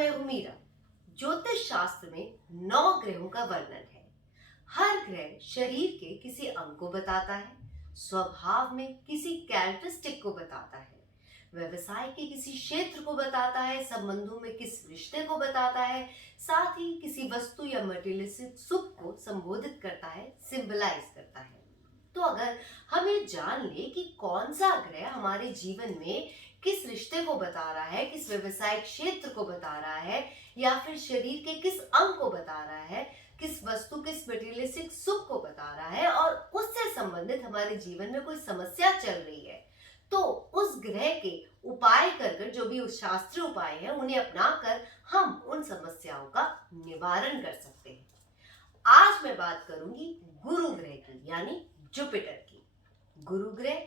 मैं हूं मीरा। ज्योतिष शास्त्र में 9 ग्रहों का वर्णन है। हर ग्रह शरीर के किसी अंग को बताता है, स्वभाव में किसी कैरेक्टरिस्टिक को बताता है, व्यवसाय के किसी क्षेत्र को बताता है, संबंधों में किस रिश्ते को बताता है, साथ ही किसी वस्तु या मटेरियलिस्टिक सुख को संबोधित करता है, सिंबलाइज करता है। तो अगर हम ये जान ले कि कौन सा ग्रह हमारे जीवन में किस रिश्ते को बता रहा है, किस व्यवसायिक क्षेत्र को बता रहा है, या फिर शरीर के किस अंग को बता रहा है, किस वस्तु किस मटेरियलिस्टिक सुख को बता रहा है और उससे संबंधित हमारे जीवन में कोई समस्या चल रही है, तो उस ग्रह के उपाय कर जो भी उस शास्त्रीय उपाय है उन्हें अपनाकर हम उन समस्याओं का निवारण कर सकते हैं। आज मैं बात करूंगी गुरु ग्रह की, यानी जुपिटर की। गुरु ग्रह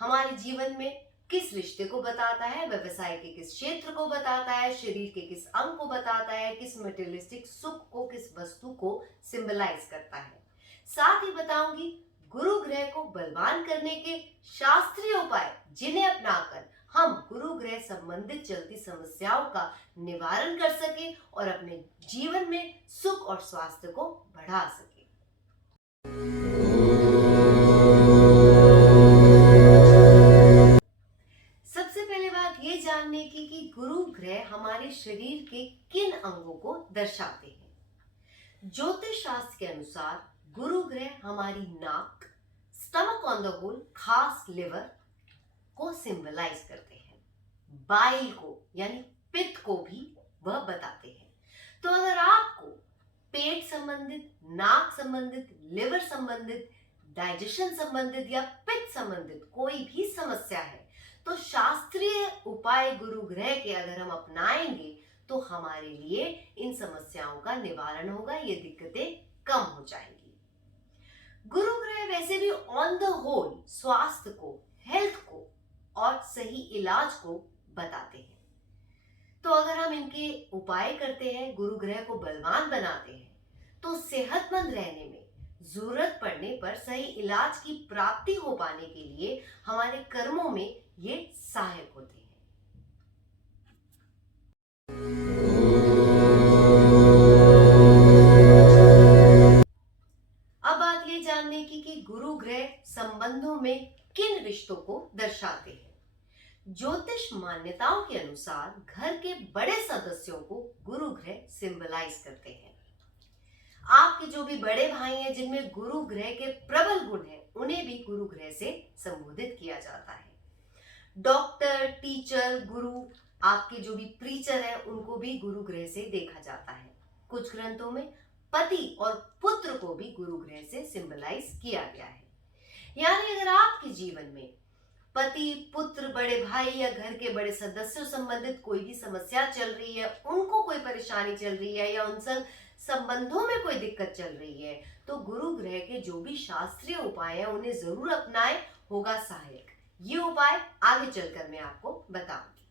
हमारे जीवन में किस रिश्ते को बताता है, व्यवसाय के किस क्षेत्र को बताता है, शरीर के किस अंग को बताता है, किस मटेरियलिस्टिक सुख को, किस वस्तु को सिंबलाइज करता है। साथ ही बताऊंगी गुरु ग्रह को बलवान करने के शास्त्रीय उपाय, जिन्हें अपनाकर हम गुरु ग्रह संबंधित चलती समस्याओं का निवारण कर सके और अपने जीवन में सुख और स्वास्थ्य को बढ़ा सके। सबसे पहले बात ये जानने की कि गुरु ग्रह हमारे शरीर के किन अंगों को दर्शाते हैं। ज्योतिष शास्त्र के अनुसार गुरु ग्रह हमारी नाक, स्टमक ऑन द होल, खास लिवर को सिंबलाइज करते हैं। बाइल को यानी पित्त को भी वह बताते हैं। तो अगर आपको पेट संबंधित, नाक संबंधित, लिवर संबंधित, डाइजेशन संबंधित या पित्त संबंधित कोई भी समस्या है, तो शास्त्रीय उपाय गुरु ग्रह के अगर हम अपनाएंगे तो हमारे लिए इन समस्याओं का निवारण होगा, ये दिक्कतें कम हो जाएंगी। गुरु ग्रह वैसे भी ऑन द होल स्वास्थ्य को, हेल्थ को और सही इलाज को बताते हैं। तो अगर हम इनके उपाय करते हैं, गुरु ग्रह को बलवान बनाते हैं, तो सेहतमंद रहने में, जरूरत पड़ने पर सही इलाज की प्राप्ति हो पाने के लिए हमारे कर्मों में ये सहायक होते हैं। अब बात ये जानने की कि गुरु ग्रह संबंधों में किन रिश्तों को दर्शाते हैं। ज्योतिष मान्यताओं के अनुसार घर के बड़े सदस्यों को गुरु ग्रह सिंबलाइज करते हैं। आपके जो भी बड़े भाई हैं जिनमें गुरु ग्रह के प्रबल गुण हैं, उन्हें भी गुरु ग्रह से संबोधित किया जाता है। डॉक्टर, टीचर, गुरु, आपके जो भी प्रीचर हैं, उनको भी गुरु ग्रह से देखा जाता है। कुछ ग्रंथों में पति और पुत्र को भी गुरु ग्रह से सिंबलाइज किया गया है। यानी अगर आपके जीवन में पति, पुत्र, बड़े भाई या घर के बड़े सदस्यों संबंधित कोई भी समस्या चल रही है, उनको कोई परेशानी चल रही है या उनसे संबंधों में कोई दिक्कत चल रही है, तो गुरु ग्रह के जो भी शास्त्रीय उपाय हैं उन्हें जरूर अपनाएं, होगा सहायक। ये उपाय आगे चलकर मैं आपको बताऊंगी।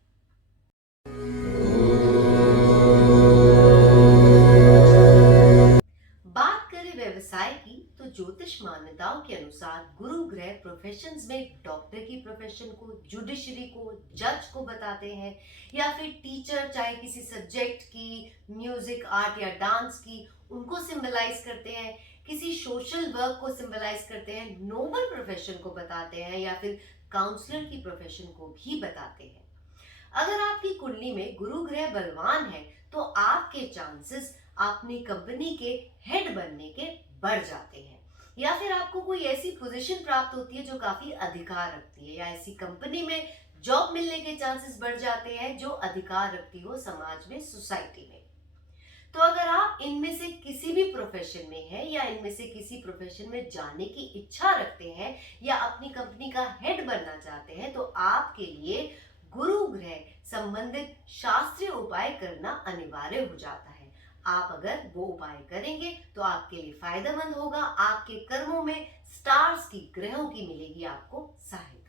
बात करें व्यवसाय की, तो ज्योतिष मान्यताओं के अनुसार गुरु ग्रह प्रोफेशंस में डॉक्टर की प्रोफेशन को, जुडिशरी को, जज को बताते हैं, या फिर टीचर चाहे किसी सब्जेक्ट की, म्यूजिक, आर्ट या डांस की, उनको सिंबलाइज करते हैं, किसी सोशल वर्क को सिंबलाइज करते हैं, नोबल प्रोफेशन को बताते हैं, या फिर काउंसलर की प्रोफेशन को भी बताते हैं। अगर आपकी कुंडली में गुरु ग्रह बलवान है तो आपके चांसेस अपनी कंपनी के हेड बनने के बढ़ जाते हैं, या फिर आपको कोई ऐसी पोजीशन प्राप्त होती है जो काफी अधिकार रखती है, या ऐसी कंपनी में जॉब मिलने के चांसेस बढ़ जाते हैं जो अधिकार रखती हो समाज में, सोसाइटी में। तो अगर आप इनमें से किसी भी प्रोफेशन में हैं या इनमें से किसी प्रोफेशन में जाने की इच्छा रखते हैं या अपनी कंपनी का हेड बनना चाहते हैं, तो आपके लिए गुरु ग्रह संबंधित शास्त्रीय उपाय करना अनिवार्य हो जाता है। आप अगर वो उपाय करेंगे तो आपके लिए फायदेमंद होगा, आपके कर्मों में स्टार्स की, ग्रहों की मिलेगी आपको सहायता।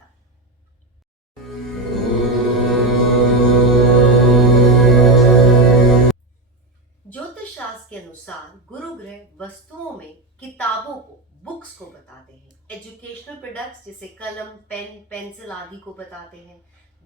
ज्योतिष शास्त्र के अनुसार गुरु ग्रह वस्तुओं में किताबों को, बुक्स को बताते हैं। एजुकेशनल प्रोडक्ट्स जैसे कलम, पेन, पेंसिल आदि को बताते हैं।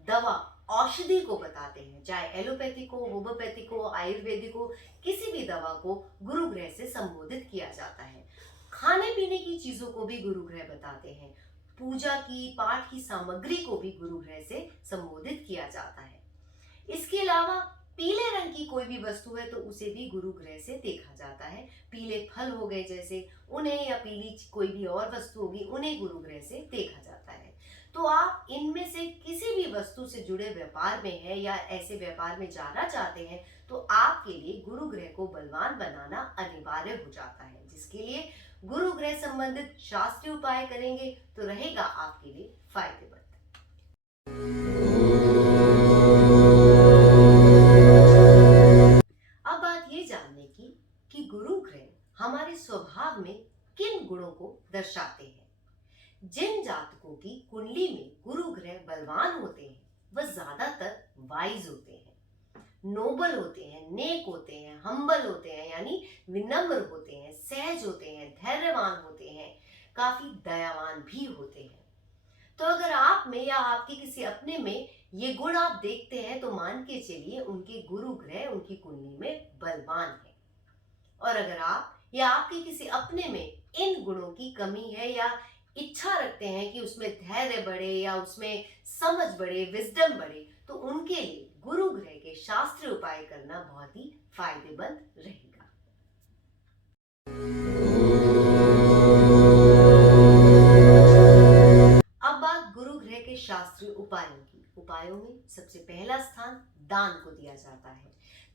दवा, औषधि को बताते हैं, चाहे एलोपैथिक हो, होम्योपैथिक हो, आयुर्वेदिक हो, किसी भी दवा को गुरु ग्रह से संबोधित किया जाता है। खाने पीने की चीजों को भी गुरु ग्रह बताते हैं। पूजा की, पाठ की सामग्री को भी गुरु ग्रह से संबोधित किया जाता है। इसके अलावा पीले रंग की कोई भी वस्तु है तो उसे भी गुरु ग्रह से देखा जाता है। पीले फल हो गए जैसे, उन्हें, या पीली कोई भी और वस्तु होगी, उन्हें गुरु ग्रह से देखा जाता है। तो आप इनमें से किसी भी वस्तु से जुड़े व्यापार में है या ऐसे व्यापार में जाना चाहते हैं तो आपके लिए गुरु ग्रह को बलवान बनाना अनिवार्य हो जाता है, जिसके लिए गुरु ग्रह संबंधित शास्त्रीय उपाय करेंगे तो रहेगा आपके लिए फायदेमंद। अब बात ये जानने की कि गुरु ग्रह हमारे स्वभाव में किन गुणों को दर्शाते हैं। जिन जातकों की कुंडली में गुरु ग्रह बलवान होते हैं वह ज्यादातर वाइज होते हैं, नोबल होते हैं, नेक होते हैं, हम्बल होते हैं यानी विनम्र होते हैं, सहज होते हैं, धैर्यवान होते हैं, काफी दयावान भी होते हैं। तो अगर आप में या आपके किसी अपने में ये गुण आप देखते हैं तो मान के चलिए उनके गुरु ग्रह उनकी कुंडली में बलवान है। और अगर आप या आपके किसी अपने में इन गुणों की कमी है या इच्छा रखते हैं कि उसमें धैर्य बढ़े या उसमें समझ बढ़े, विजडम बढ़े, तो उनके लिए गुरु ग्रह के शास्त्रीय उपाय करना बहुत ही फायदेमंद रहेगा। अब बात गुरु ग्रह के शास्त्रीय उपायों की। उपायों में सबसे पहला स्थान दान को दिया जाता है।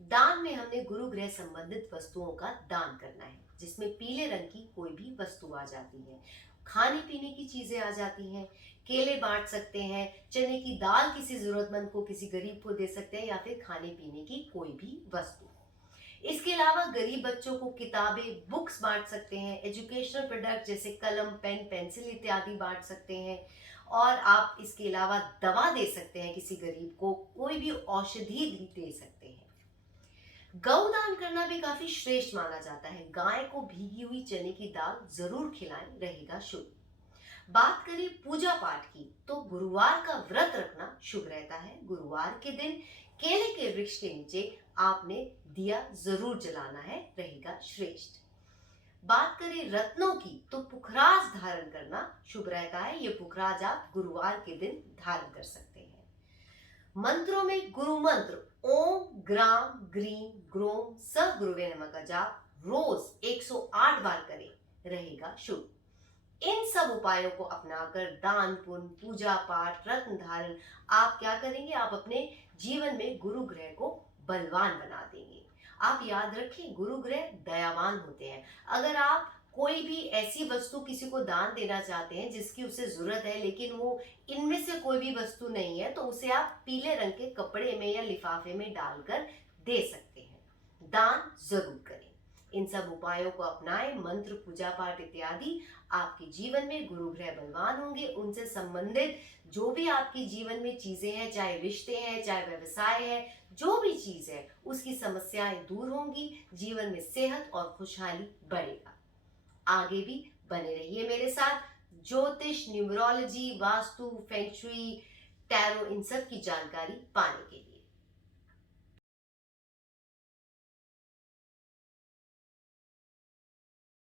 दान में हमने गुरु ग्रह संबंधित वस्तुओं का दान करना है, जिसमें पीले रंग की कोई भी वस्तु आ जाती है, खाने पीने की चीजें आ जाती हैं, केले बांट सकते हैं, चने की दाल किसी जरूरतमंद को, किसी गरीब को दे सकते हैं, या फिर खाने पीने की कोई भी वस्तु। इसके अलावा गरीब बच्चों को किताबें, बुक्स बांट सकते हैं, एजुकेशनल प्रोडक्ट जैसे कलम, पेन, पेंसिल इत्यादि बांट सकते हैं। और आप इसके अलावा दवा दे सकते हैं, किसी गरीब को कोई भी औषधि भी दे सकते हैं। गौदान करना भी काफी श्रेष्ठ माना जाता है। गाय को भीगी हुई चने की दाल जरूर खिलाएं, रहेगा शुभ। बात करें पूजा पाठ की तो गुरुवार का व्रत रखना शुभ रहता है। गुरुवार के दिन केले के वृक्ष के नीचे आपने दिया जरूर जलाना है, रहेगा श्रेष्ठ। बात करें रत्नों की तो पुखराज धारण करना शुभ रहता है। ये पुखराज आप गुरुवार के दिन धारण कर सकते हैं। मंत्रों में गुरु मंत्र ओम ग्राम ग्रीम ग्रोम स गुरुवे नमः का जाप रोज 108 बार करें, रहेगा शुभ। इन सब उपायों को अपनाकर दान पुण्य, पूजा पाठ, रत्न धारण आप क्या करेंगे, आप अपने जीवन में गुरु ग्रह को बलवान बना देंगे। आप याद रखें, गुरु ग्रह दयावान होते हैं। अगर आप कोई भी ऐसी वस्तु किसी को दान देना चाहते हैं जिसकी उसे जरूरत है लेकिन वो इनमें से कोई भी वस्तु नहीं है, तो उसे आप पीले रंग के कपड़े में या लिफाफे में डालकर दे सकते हैं। दान जरूर करें। इन सब उपायों को अपनाएं, मंत्र, पूजा पाठ इत्यादि, आपके जीवन में गुरु ग्रह बलवान होंगे। उनसे संबंधित जो भी आपके जीवन में चीजें हैं, चाहे रिश्ते हैं, चाहे व्यवसाय है, जो भी चीज है, उसकी समस्याएं दूर होंगी, जीवन में सेहत और खुशहाली बढ़ेगा। आगे भी बने रहिए मेरे साथ। ज्योतिष, numerology, vastu, feng shui, tarot, इन सब की जानकारी पाने के लिए।